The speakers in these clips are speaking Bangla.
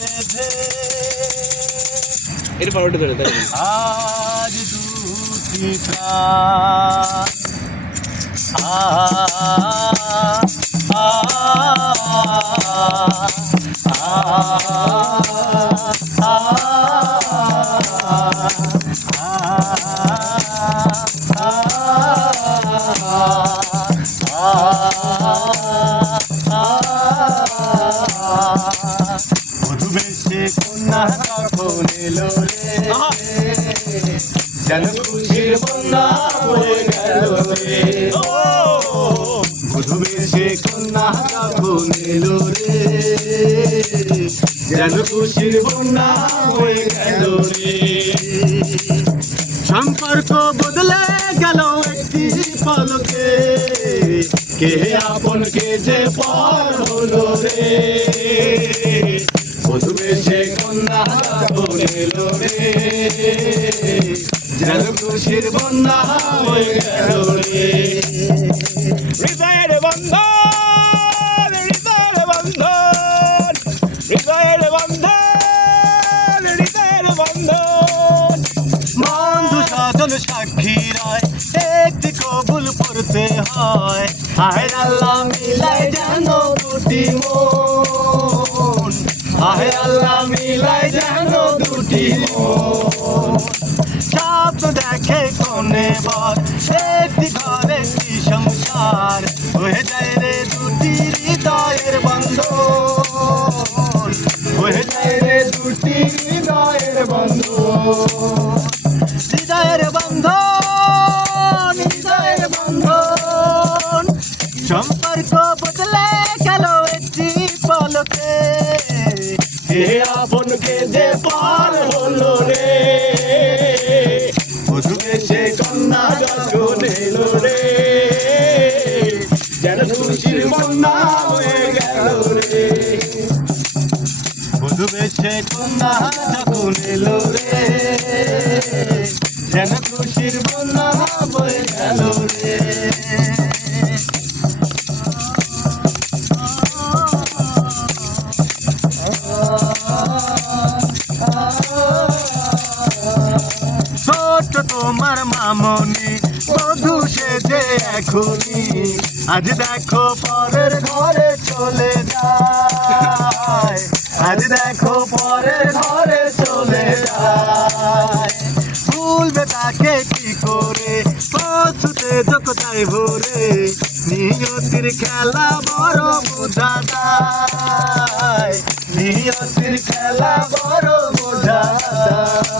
বেঁধে এরপর ওটা ধরে ধরে আজ দুটি প্রাণ আ মধুবেশে কন্যা কখন এলো রে যেন খুশির বন্যা বয়ে গেল রে মধুবেশে কন্যা কখন এলো রে যেন খুশির বন্যা বয়ে সম্পর্ক বদলে গেল একটি পলকে কে আপন কে যে পর হলো রে। মধুবেশে কন্যা বলিল রে যেন খুশির বন্যা হয়ে গেল রে। হৃদয়ের বন্ধন হৃদয়ের বন্ধন হৃদয়ের বন্ধন হৃদয়ের বন্ধন। বন্ধু সাধন সাক্ষী রয় একটি কবুল পড়তে হয়। হায় আল্লাহ মিলাই যেন দুটি মন। হায় আল্লাহ মিলাই যেন দুটি স্বপ্ন দেখে কোনে বর একটি ঘর একটি সংসার। হয়ে যায় রে দুটি হৃদয়ের বন্ধন। হয়ে যায় রে দুটি হৃদয়ের বন্ধন। হৃদয়ের বন্ধন হৃদয়ের বন্ধন। সম্পর্ক যেন খুশির বন্যা হয়ে গেল রে মধুবেশে কন্যা তোমার মামনি, বধু সেজে এখনই। আজ দেখো পরের ঘরে চলে যায়। আজ দেখো পরের ঘরে চলে যায়। ভুলবে তাকে কি করে? পছুতে যোগ্যতায় ভরে। নিয়তির খেলা বড় বোঝা যায়। নিয়তির খেলা বড় বোঝা যায়।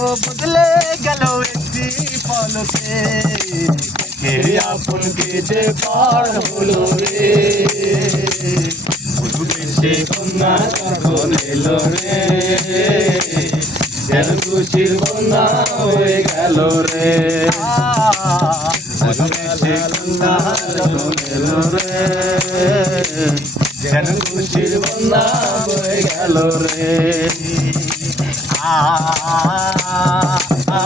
বদলে গেল একটি পলকে। কে আপনকে যে পার হলো রে। সে কন্যা তখন এলো রে। যেন খুশির বন্যা হয়ে গেল রে। যেন খুশির বন্যা হয়ে গেল রে আ আ আ